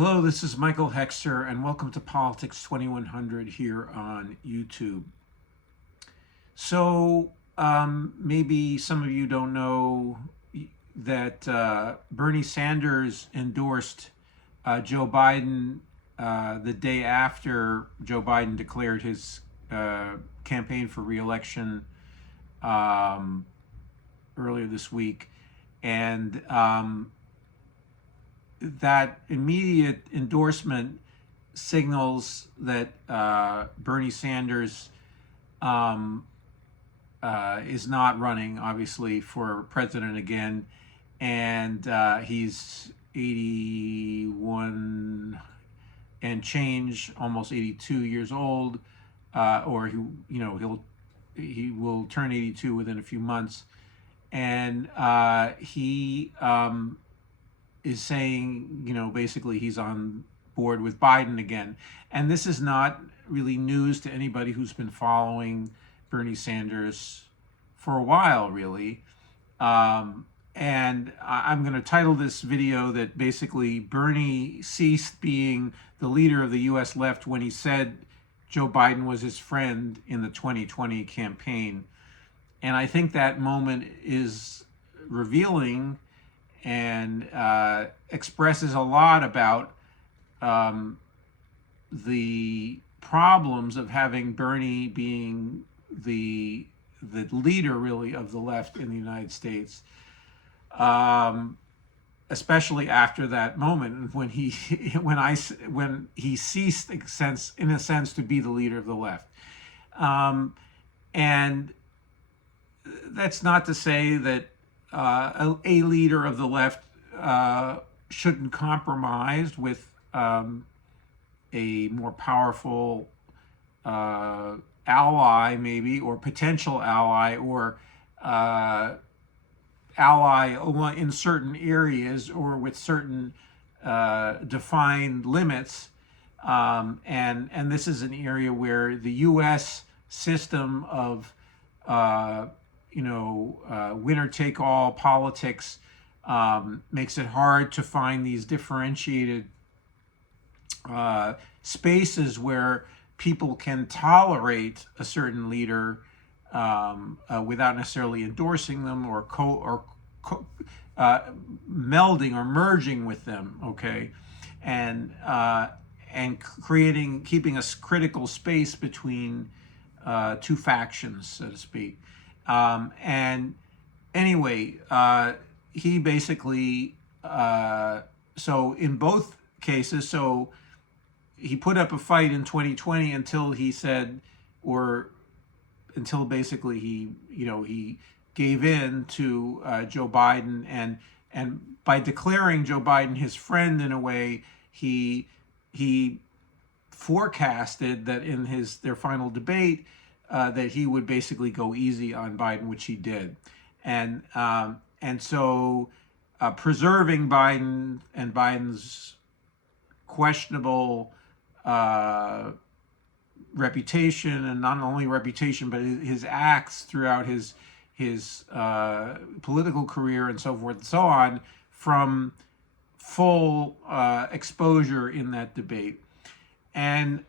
Hello, this is Michael Hexter, and welcome to Politics 2100 here on YouTube. So, maybe some of you don't know that Bernie Sanders endorsed Joe Biden the day after Joe Biden declared his campaign for re-election earlier this week. And that immediate endorsement signals that Bernie Sanders is not running, obviously, for president again, and he's 81 and change, almost 82 years old, or he will turn 82 within a few months, and he is saying, basically he's on board with Biden again. And this is not really news to anybody who's been following Bernie Sanders for a while, really. And I'm going to title this video that basically Bernie ceased being the leader of the U.S. left when he said Joe Biden was his friend in the 2020 campaign. And I think that moment is revealing and expresses a lot about the problems of having Bernie being the leader, really, of the left in the United States, especially after that moment when he ceased, in a sense, to be the leader of the left. And that's not to say that a leader of the left shouldn't compromise with a more powerful ally, maybe, or potential ally, or ally in certain areas or with certain defined limits. And this is an area where the U.S. system of winner-take-all politics makes it hard to find these differentiated spaces where people can tolerate a certain leader without necessarily endorsing them or melding or merging with them. Okay, and keeping a critical space between two factions, so to speak. And anyway, he basically, so in both cases, so he put up a fight in 2020 until he said, or until basically he gave in to Joe Biden, and by declaring Joe Biden his friend, in a way, he forecasted that in their final debate, that he would basically go easy on Biden, which he did. And so preserving Biden and Biden's questionable reputation, and not only reputation, but his acts throughout his political career and so forth and so on, from full exposure in that debate. And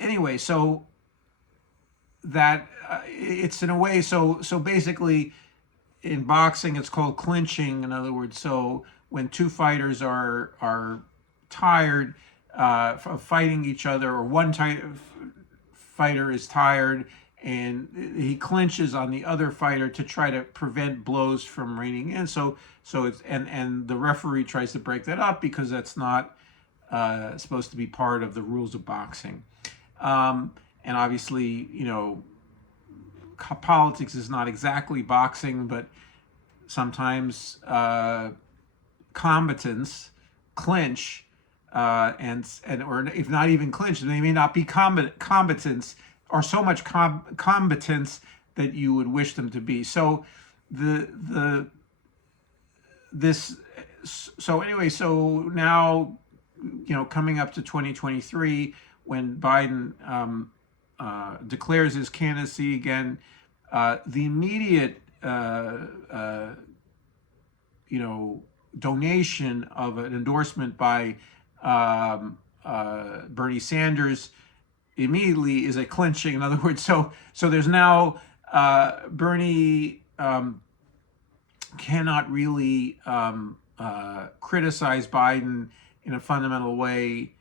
anyway, so that it's in a way, so basically in boxing it's called clinching. In other words, so when two fighters are tired of fighting each other, or one fighter is tired and he clinches on the other fighter to try to prevent blows from raining in, so it's and the referee tries to break that up because that's not supposed to be part of the rules of boxing. And obviously, politics is not exactly boxing, but sometimes combatants clinch, and or if not even clinch, they may not be combatants, or so much combatants that you would wish them to be. So so anyway, so now, coming up to 2023, when Biden declares his candidacy again, the immediate donation of an endorsement by Bernie Sanders immediately is a clinching. In other words, so there's now Bernie cannot really criticize Biden in a fundamental way,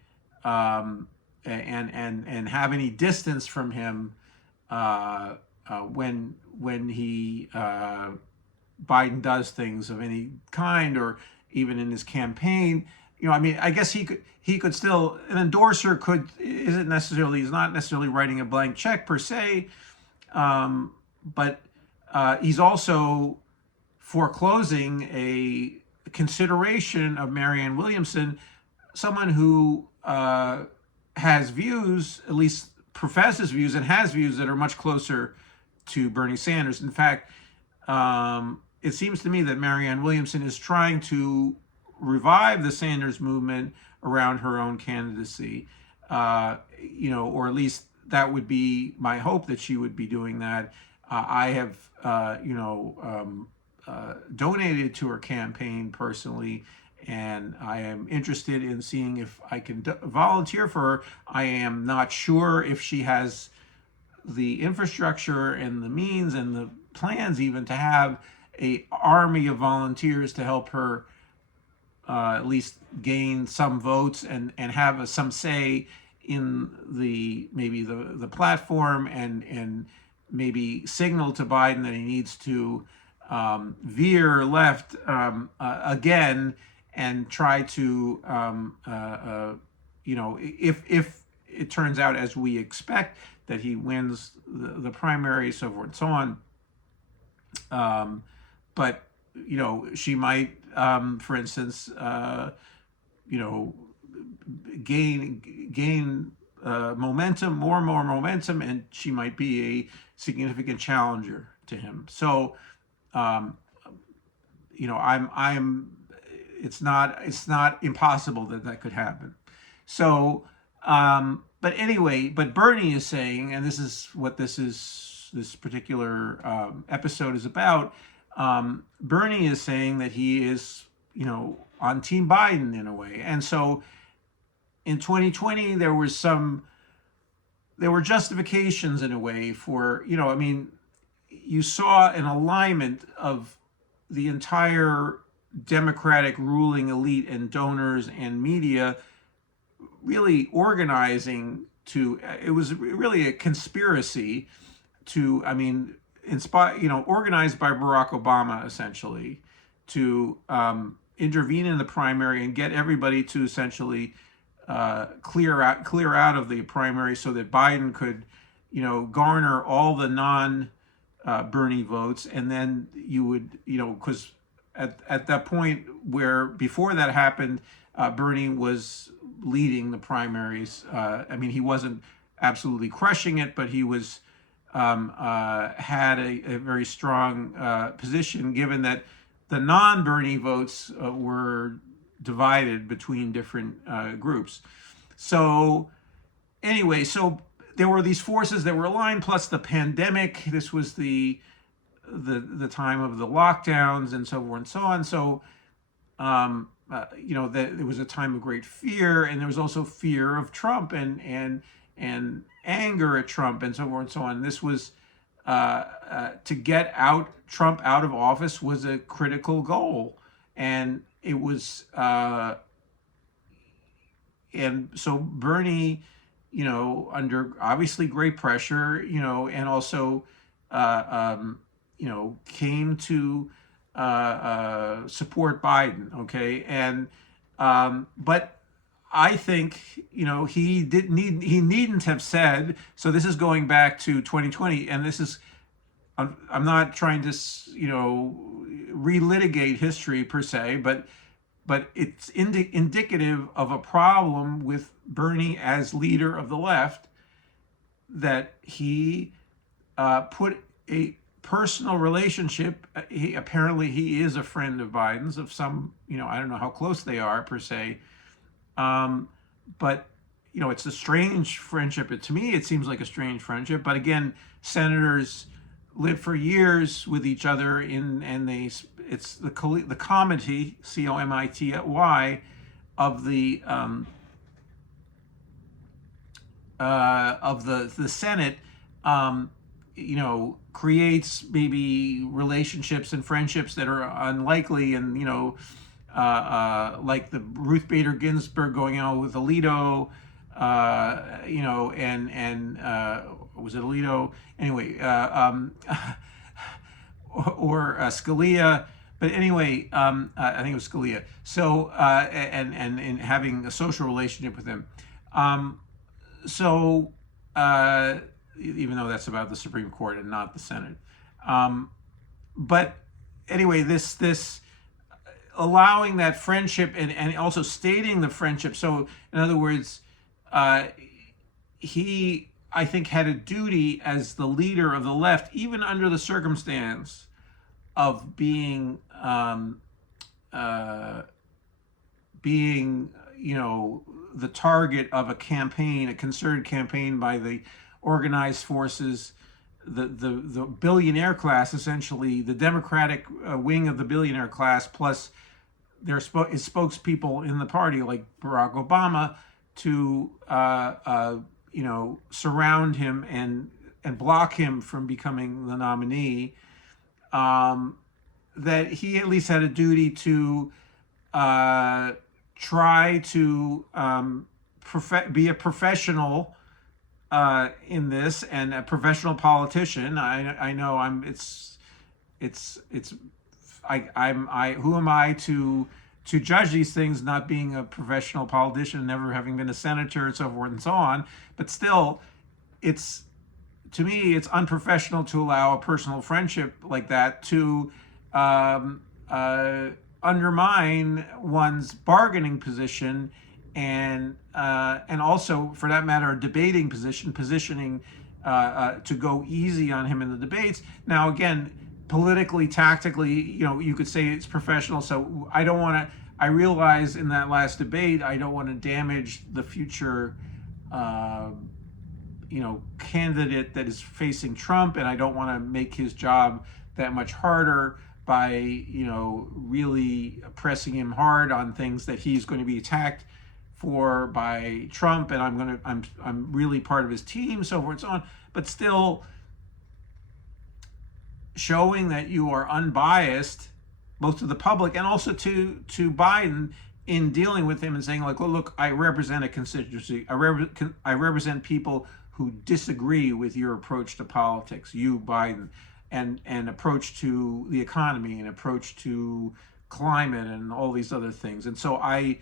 and have any distance from him when he Biden does things of any kind, or even in his campaign. I mean, I guess he could still, an endorser is not necessarily writing a blank check per se, but he's also foreclosing a consideration of Marianne Williamson, someone who has views, at least professes views and has views that are much closer to Bernie Sanders. In fact, it seems to me that Marianne Williamson is trying to revive the Sanders movement around her own candidacy, or at least that would be my hope, that she would be doing that. I have, donated to her campaign personally, and I am interested in seeing if I can volunteer for her. I am not sure if she has the infrastructure and the means and the plans even to have a army of volunteers to help her at least gain some votes and have some say in maybe the platform, and maybe signal to Biden that he needs to veer left again, and try to if it turns out as we expect that he wins the primary, so forth and so on. But she might, for instance, gain momentum, more momentum, and she might be a significant challenger to him. So, it's not impossible that could happen. So, but anyway, but Bernie is saying, and this is what this particular episode is about. Bernie is saying that he is, on Team Biden in a way. And so in 2020, there were justifications in a way for, you saw an alignment of the entire Democratic ruling elite and donors and media really organizing it was really a conspiracy to, organized by Barack Obama, essentially, to intervene in the primary and get everybody to essentially clear out of the primary, so that Biden could, garner all the non-Bernie votes, and then you would, because at that point where before that happened, Bernie was leading the primaries. He wasn't absolutely crushing it, but he was. Had a very strong position, given that the non-Bernie votes were divided between different groups. So anyway, so there were these forces that were aligned, plus the pandemic. This was the time of the lockdowns and so forth and so on. So that it was a time of great fear, and there was also fear of Trump and anger at Trump and so forth and so on. This was to get Trump out of office was a critical goal, and it was and so Bernie, under obviously great pressure, and also came to support Biden. Okay, and but I think, he needn't have said, so this is going back to 2020, and this is, I'm not trying to, relitigate history per se, but it's indicative of a problem with Bernie as leader of the left, that he put a personal relationship. Apparently he is a friend of Biden's, of some, I don't know how close they are per se. But it's a strange friendship. To me, it seems like a strange friendship. But again, senators live for years with each other it's the comity, COMITY, of the the Senate, creates maybe relationships and friendships that are unlikely, and like the Ruth Bader Ginsburg going out with Alito, and was it Alito? Anyway, or Scalia. But anyway, I think it was Scalia. So, and having a social relationship with him. So, even though that's about the Supreme Court and not the Senate. But anyway, this allowing that friendship, and also stating the friendship. So, in other words, he, I think, had a duty as the leader of the left, even under the circumstance of being the target of a campaign, a concerted campaign by the organized forces, the billionaire class, essentially the Democratic wing of the billionaire class, plus their spokespeople in the party like Barack Obama, to surround him and block him from becoming the nominee. That he at least had a duty to try to be a professional in this, and a professional politician. I know who am I to judge these things, not being a professional politician, never having been a senator, and so forth and so on. But still, to me, it's unprofessional to allow a personal friendship like that to undermine one's bargaining position, and also, for that matter, a debating positioning to go easy on him in the debates. Now, again, politically, tactically, you could say it's professional. So I don't want to. I realize in that last debate, I don't want to damage the future, candidate that is facing Trump, and I don't want to make his job that much harder by really pressing him hard on things that he's going to be attacked for by Trump, and I'm really part of his team, so forth and so on. But still, showing that you are unbiased, both to the public and also to Biden, in dealing with him, and saying, like, well, look, I represent a constituency. I represent people who disagree with your approach to politics, you, Biden, and approach to the economy, and approach to climate, and all these other things. And so I'm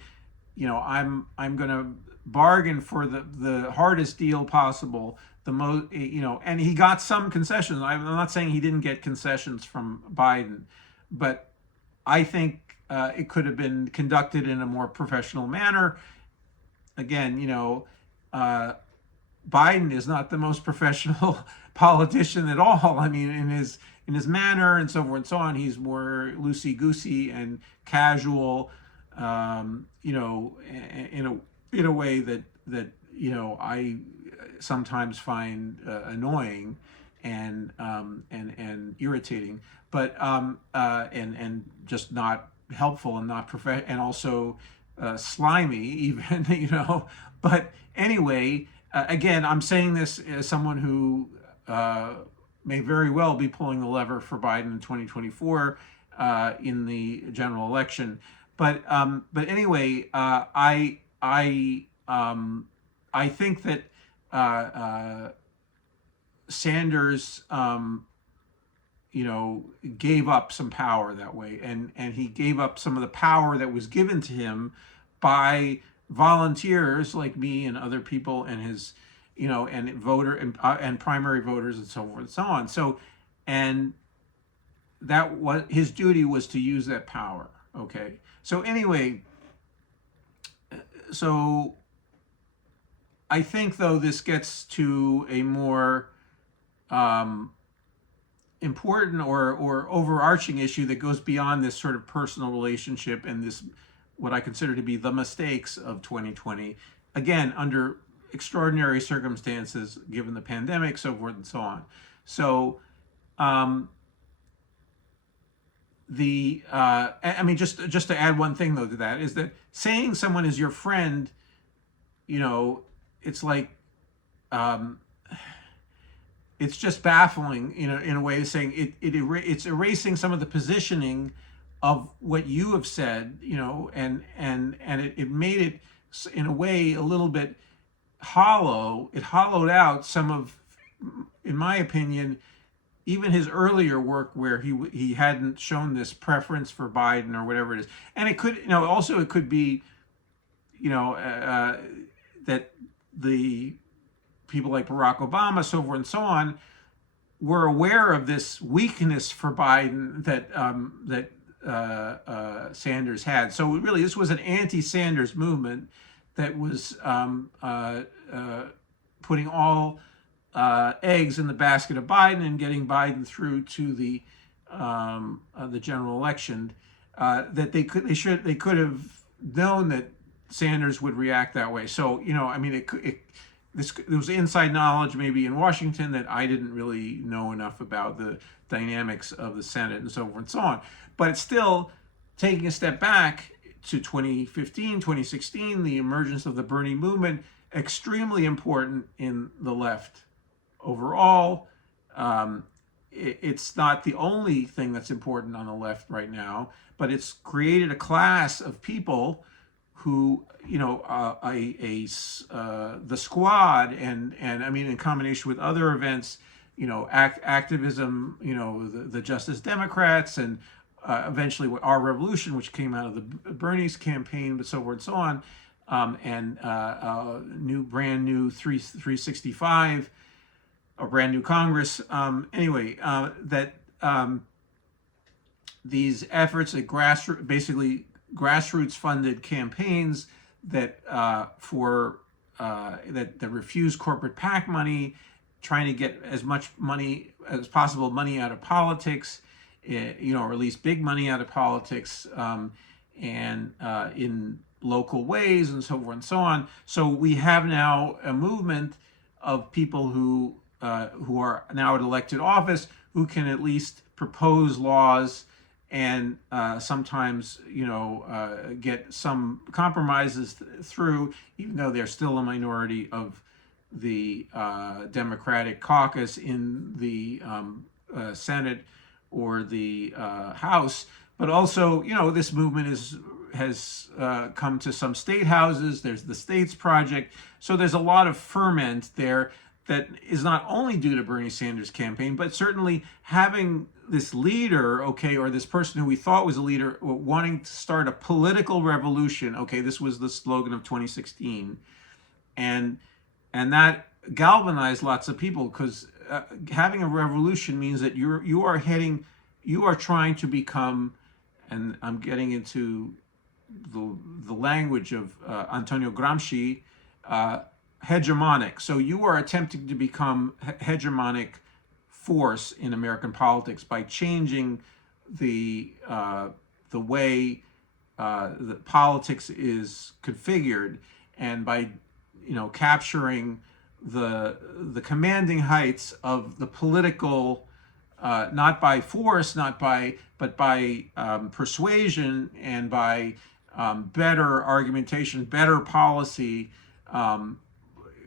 going to bargain for the hardest deal possible, the most, and he got some concessions. I'm not saying he didn't get concessions from Biden, but I think it could have been conducted in a more professional manner. Again, Biden is not the most professional politician at all. I mean, in his manner and so forth and so on, he's more loosey-goosey and casual, in a way that I sometimes find annoying and irritating, but and just not helpful, and not and also slimy even. But anyway, again, I'm saying this as someone who may very well be pulling the lever for Biden in 2024 in the general election. But anyway, I think that Sanders, gave up some power that way, and he gave up some of the power that was given to him by volunteers like me and other people, and his, and voter and primary voters, and so forth and so on. So, and that was his duty, was to use that power. Okay. So anyway, so I think, though, this gets to a more important or overarching issue that goes beyond this sort of personal relationship, and this, what I consider to be the mistakes of 2020, again, under extraordinary circumstances, given the pandemic, so forth and so on. So I mean, just to add one thing though to that, is that saying someone is your friend, it's like, it's just baffling, in a way of saying it's erasing some of the positioning of what you have said, and it made it in a way a little bit hollow. It hollowed out some of, in my opinion, even his earlier work where he hadn't shown this preference for Biden or whatever it is. And it could, also it could be, that the people like Barack Obama, so forth and so on, were aware of this weakness for Biden that Sanders had. So really, this was an anti-Sanders movement that was putting all eggs in the basket of Biden and getting Biden through to the general election. That they could have known that Sanders would react that way. So I mean, there was inside knowledge maybe in Washington that I didn't really know enough about the dynamics of the Senate and so forth and so on. But it's still, taking a step back to 2015, 2016, the emergence of the Bernie movement, extremely important in the left overall. It's not the only thing that's important on the left right now, but it's created a class of people who, the squad, and I mean, in combination with other events, activism, the Justice Democrats, and eventually Our Revolution, which came out of the Bernie's campaign, but so forth and so on, and brand new 365, a brand new Congress. That these efforts at grassroots funded campaigns that that refuse corporate PAC money, trying to get as much money as possible, money out of politics, or at least big money out of politics, and in local ways, and so forth and so on. So we have now a movement of people who are now at elected office, who can at least propose laws and sometimes, get some compromises through, even though they're still a minority of the Democratic caucus in the Senate or the House. But also, this movement has come to some state houses. There's the States Project. So there's a lot of ferment there that is not only due to Bernie Sanders' campaign, but certainly having this leader, or this person who we thought was a leader, wanting to start a political revolution. This was the slogan of 2016. And that galvanized lots of people, because having a revolution means that you are trying to become, and I'm getting into the language of Antonio Gramsci, hegemonic. So you are attempting to become hegemonic force in American politics by changing the way that politics is configured, and by capturing the commanding heights of the political, not by force, but by persuasion, and by better argumentation, better policy,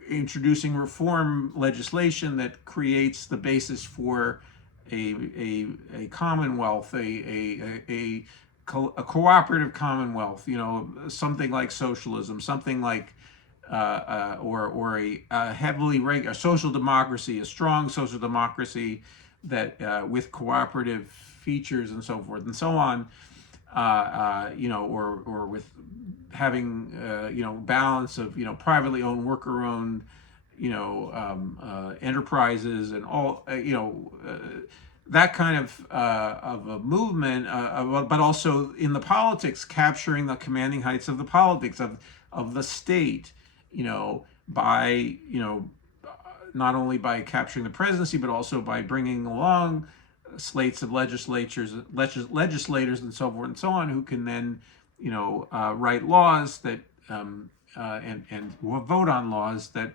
introducing reform legislation that creates the basis for a commonwealth, a cooperative commonwealth, something like socialism, something like or a heavily a social democracy, a strong social democracy that with cooperative features and so forth and so on, or with having balance of privately owned, worker owned, enterprises, and all, that kind of a movement, but also in the politics, capturing the commanding heights of the politics of the state, by not only by capturing the presidency, but also by bringing along slates of legislators and so forth and so on, who can then write laws that and vote on laws that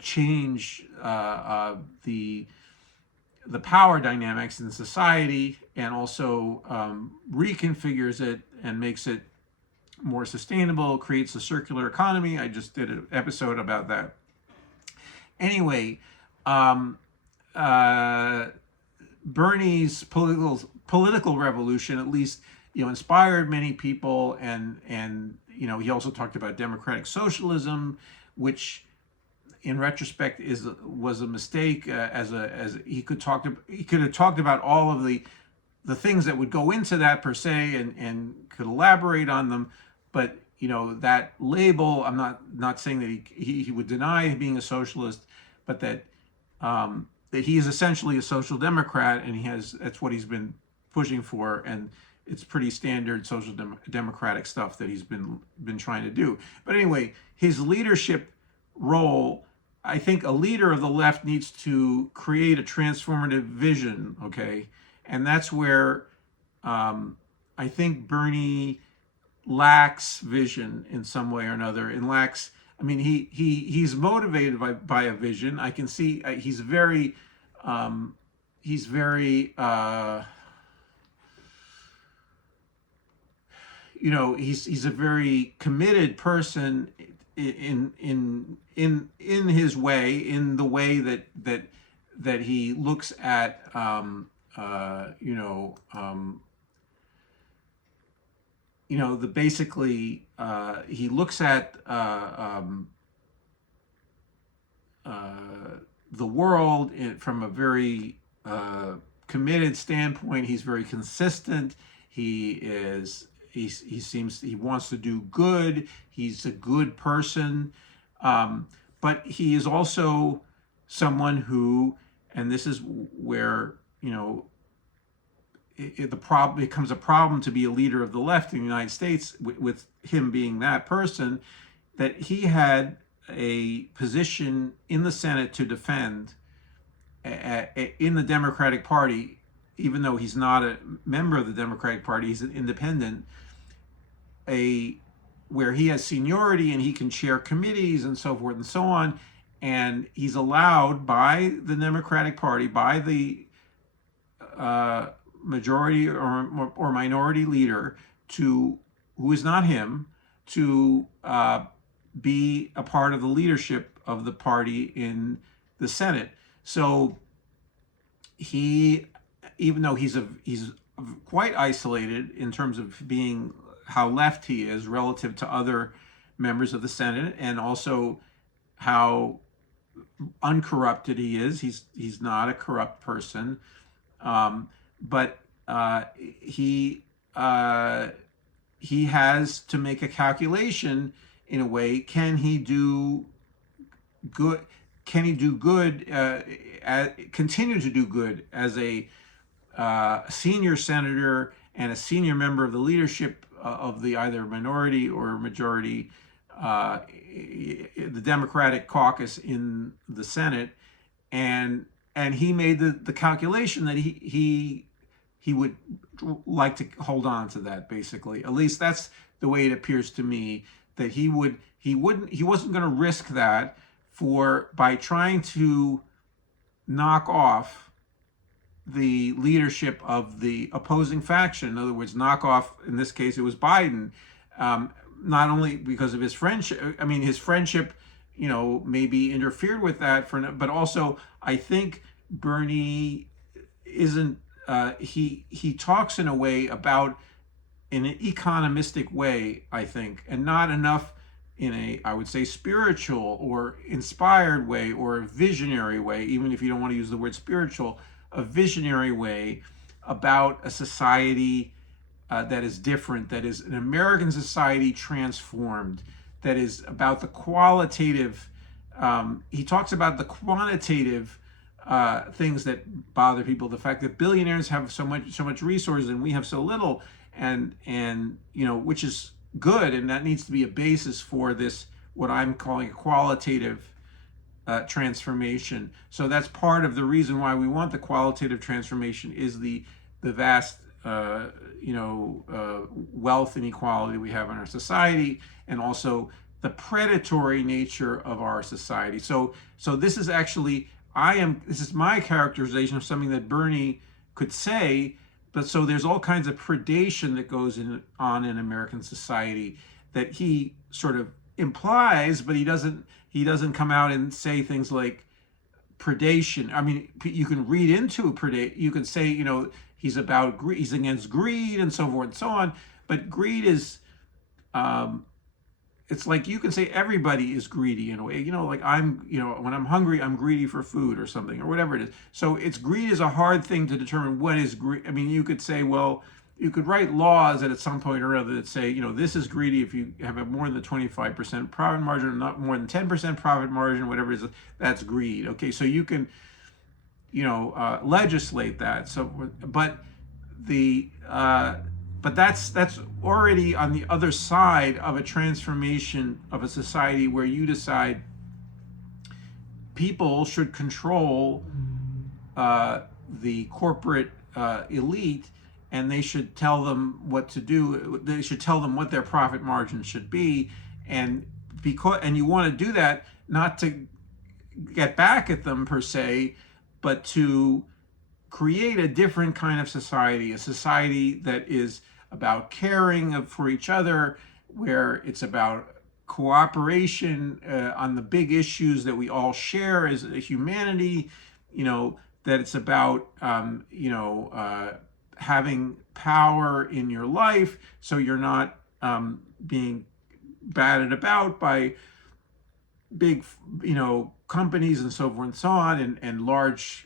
change the the power dynamics in society, and also reconfigures it and makes it more sustainable, creates a circular economy. I just did an episode about that. Anyway, Bernie's political revolution, at least, inspired many people, and he also talked about democratic socialism, which in retrospect was a mistake. As he could have talked about all of the things that would go into that per se, and could elaborate on them, but that label, I'm not saying that he would deny being a socialist, but that he is essentially a social democrat, and that's what he's been pushing for, and it's pretty standard social democratic stuff that he's been trying to do. But anyway, his leadership role, I think a leader of the left needs to create a transformative vision, okay? And that's where I think Bernie lacks vision in some way or another, and lacks, I mean, he's motivated by a vision. I can see he's very he's a very committed person in his way, in the way that he looks at basically he looks at the world from a very committed standpoint. He's very consistent. He wants to do good. He's a good person, but he is also someone who, and this is where the problem becomes a problem to be a leader of the left in the United States, with him being that person, that he had a position in the Senate to defend in the Democratic Party, even though he's not a member of the Democratic Party, he's an independent, where he has seniority and he can chair committees and so forth and so on, and he's allowed by the Democratic Party, by the majority or minority leader, who is not him, to be a part of the leadership of the party in the Senate. So even though he's quite isolated in terms of being how left he is relative to other members of the Senate, and also how uncorrupted he is. He's not a corrupt person, but he has to make a calculation in a way. Can he do good? Continue to do good as a senior senator and a senior member of the leadership of the either minority or majority, the Democratic caucus in the Senate, and he made the calculation that he would like to hold on to that, basically. At least that's the way it appears to me, that he wasn't going to risk that by trying to knock off the leadership of the opposing faction. In other words, knock off, in this case, it was Biden, not only because of his friendship. I mean, his friendship, maybe interfered with that, but also I think Bernie isn't. He talks in a way in an economistic way, I think, and not enough in a, I would say, spiritual or inspired way, or a visionary way, even if you don't want to use the word spiritual, a visionary way about a society that is different, that is an American society transformed, that is about the qualitative. He talks about the quantitative things that bother people. The fact that billionaires have so much resources and we have so little, and which is good, and that needs to be a basis for this, what I'm calling a qualitative transformation. So that's part of the reason why we want the qualitative transformation, is the vast wealth inequality we have in our society, and also the predatory nature of our society. So this is actually, this is my characterization of something that Bernie could say, but so there's all kinds of predation that goes on in American society that he sort of implies, but he doesn't come out and say things like predation. I mean, you can read into predate. You can say, he's about greed, he's against greed, and so forth and so on. But greed is, it's like you can say everybody is greedy in a way. Like when I'm hungry, I'm greedy for food or something or whatever it is. So greed is a hard thing to determine what is greed. I mean, you could say, well, you could write laws that at some point or other that say, this is greedy if you have a more than 25% profit margin, or not more than 10% profit margin, whatever it is, that's greed. Okay, so you can, legislate that. So, but that's already on the other side of a transformation of a society where you decide people should control the corporate elite, and they should tell them what to do. They should tell them what their profit margin should be, and you want to do that not to get back at them per se, but to create a different kind of society, a society that is about caring for each other, where it's about cooperation on the big issues that we all share as a humanity, that it's about having power in your life, so you're not being batted about by big, companies and so forth and so on, and large,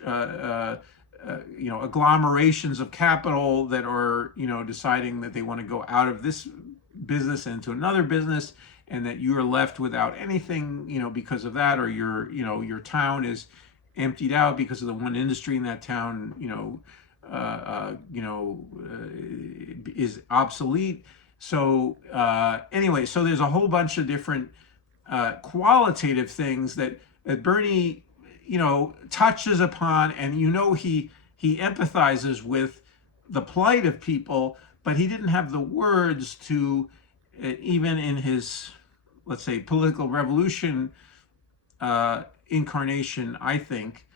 agglomerations of capital that are, deciding that they want to go out of this business into another business, and that you are left without anything, because of that, or your town is emptied out because of the one industry in that town, is obsolete. So anyway, so there's a whole bunch of different qualitative things that Bernie, touches upon, and he empathizes with the plight of people, but he didn't have the words to, even in his, let's say, political revolution incarnation, I think,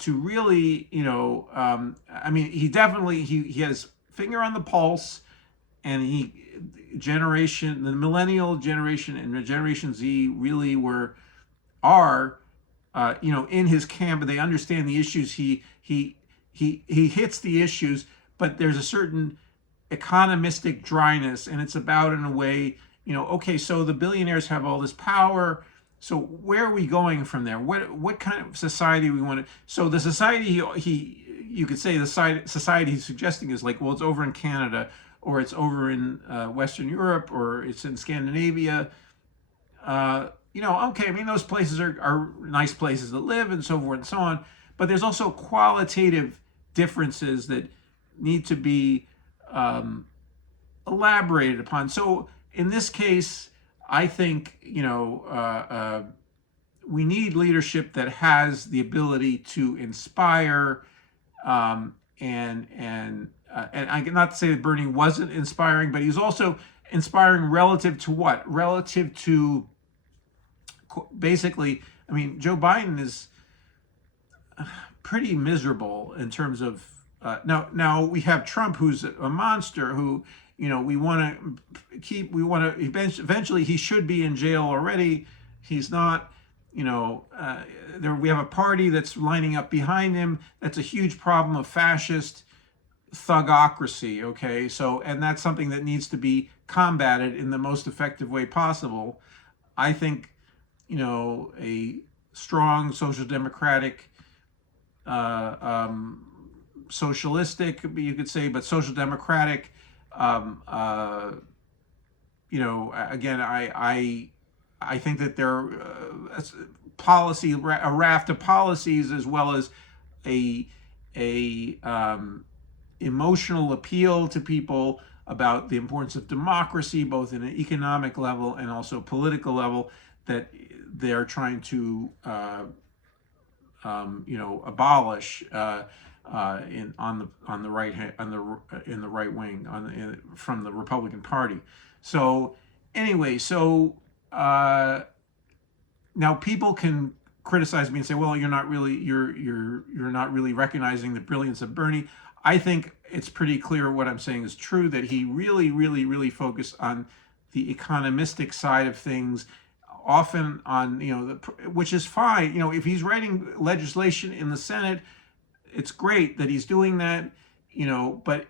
to really, I mean, he definitely, he has finger on the pulse, and the millennial generation and the Generation Z really are, in his camp, and they understand the issues. He hits the issues, but there's a certain economistic dryness, and it's about, in a way, okay, so the billionaires have all this power. So where are we going from there? What kind of society we want to? So the society you could say the society he's suggesting is like, well, it's over in Canada, or it's over in Western Europe, or it's in Scandinavia. Okay, I mean, those places are nice places to live, and so forth and so on. But there's also qualitative differences that need to be elaborated upon. So in this case, I think, we need leadership that has the ability to inspire, and I cannot say that Bernie wasn't inspiring, but he's also inspiring relative to what? Relative to, basically, I mean, Joe Biden is pretty miserable in terms of, now we have Trump, who's a monster, who, we want to eventually he should be in jail already. He's not, we have a party that's lining up behind him. That's a huge problem of fascist thugocracy. Okay, so, and that's something that needs to be combated in the most effective way possible. I think, a strong social democratic, socialistic, you could say, but social democratic, again, I think that there are a raft of policies, as well as a emotional appeal to people about the importance of democracy, both in an economic level and also political level, that they're trying to abolish in the right wing from the Republican Party. So anyway, so now people can criticize me and say, well, you're not really recognizing the brilliance of Bernie. I think it's pretty clear what I'm saying is true, that he really focused on the economistic side of things, often on, which is fine. If he's writing legislation in the Senate, it's great that he's doing that, but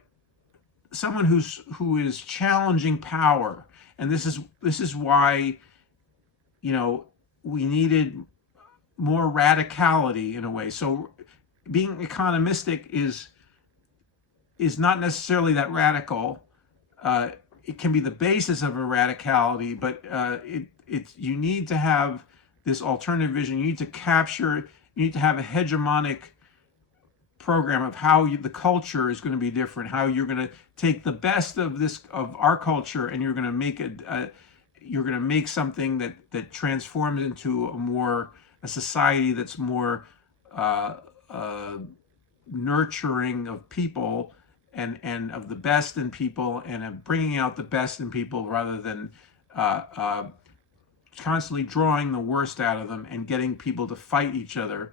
someone who is challenging power, and this is why, we needed more radicality in a way. So being economistic is not necessarily that radical. It can be the basis of a radicality, but you need to have this alternative vision. You need to have a hegemonic program of how the culture is going to be different, how you're going to take the best of our culture, and you're going to make something that transforms into a society that's more nurturing of people and of the best in people, and bringing out the best in people rather than constantly drawing the worst out of them and getting people to fight each other.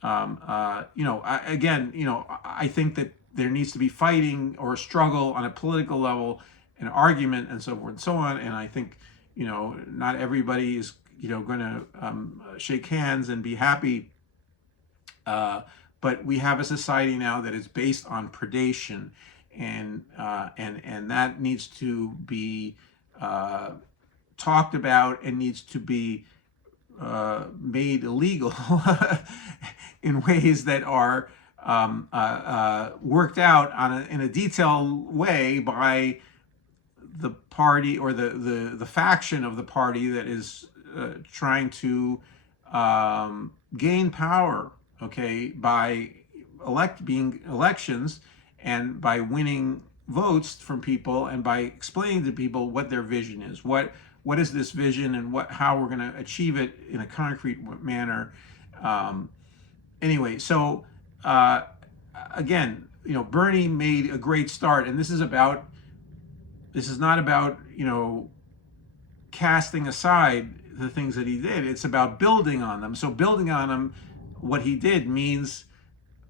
I think that there needs to be fighting or a struggle on a political level, an argument, and so forth and so on. And I think, not everybody is, going to shake hands and be happy. But we have a society now that is based on predation, and that needs to be talked about and needs to be made illegal in ways that are worked out in a detailed way by the party or the faction of the party that is trying to gain power, okay, by being elections and by winning votes from people and by explaining to people what their vision is, what is this vision, and how we're going to achieve it in a concrete manner. Anyway, so again, Bernie made a great start, and this is not about casting aside the things that he did. It's about building on them. So building on them, what he did means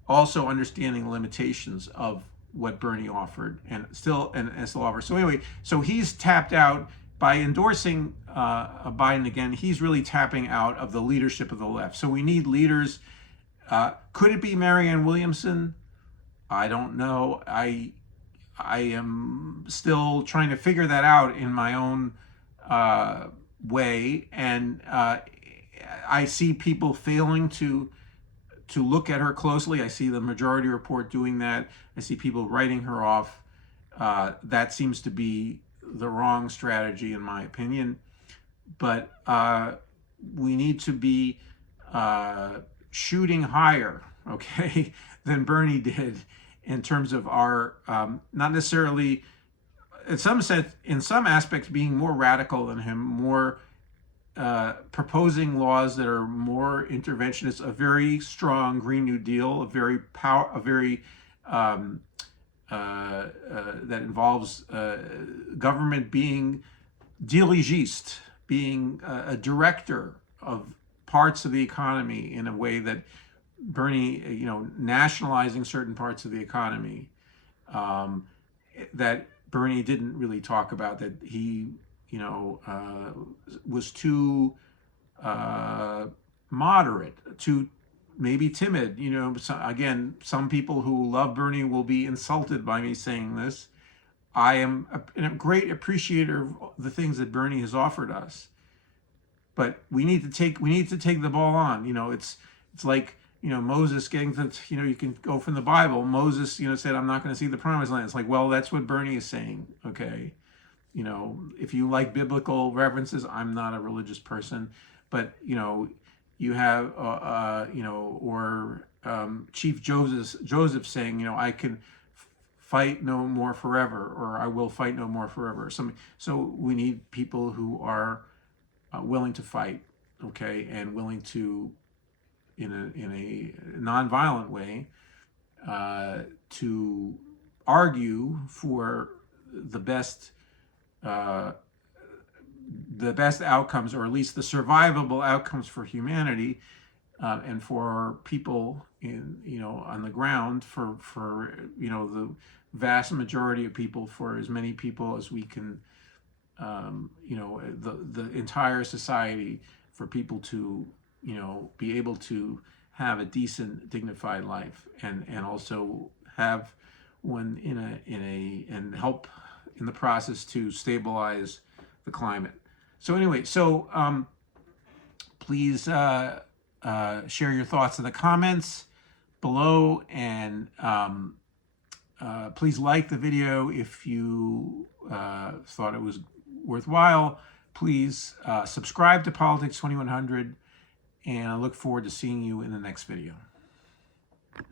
also understanding the limitations of what Bernie offered and still offers. So anyway, so he's tapped out by endorsing Biden again. He's really tapping out of the leadership of the left. So we need leaders. Could it be Marianne Williamson? I don't know. I am still trying to figure that out in my own way, and I see people failing to look at her closely. I see the majority report doing that. I see people writing her off. That seems to be the wrong strategy, in my opinion. But we need to be shooting higher, okay, than Bernie did in terms of our not necessarily, in some sense, in some aspects, being more radical than him, more proposing laws that are more interventionist, a very strong Green New Deal, that involves government being dirigiste, being a director of parts of the economy in a way that Bernie, nationalizing certain parts of the economy, that Bernie didn't really talk about, that he, was too moderate, too maybe timid. So again, some people who love Bernie will be insulted by me saying this. I am a great appreciator of the things that Bernie has offered us, but we need to take the ball on. It's like, Moses getting to, you can go from the Bible. Moses, said, I'm not going to see the promised land. It's like, well, that's what Bernie is saying. Okay. If you like biblical references, I'm not a religious person, but, you have, or Chief Joseph saying, I can fight no more forever, or I will fight no more forever. So we need people who are willing to fight, okay, and willing to, in a nonviolent way, to argue for the best outcomes, or at least the survivable outcomes for humanity, and for people on the ground, for the vast majority of people, for as many people as we can, the entire society, for people to be able to have a decent, dignified life, and also have one and help in the process to stabilize the climate. So anyway, please share your thoughts in the comments below, and please like the video if you thought it was worthwhile. Please subscribe to Politics 2100, and I look forward to seeing you in the next video.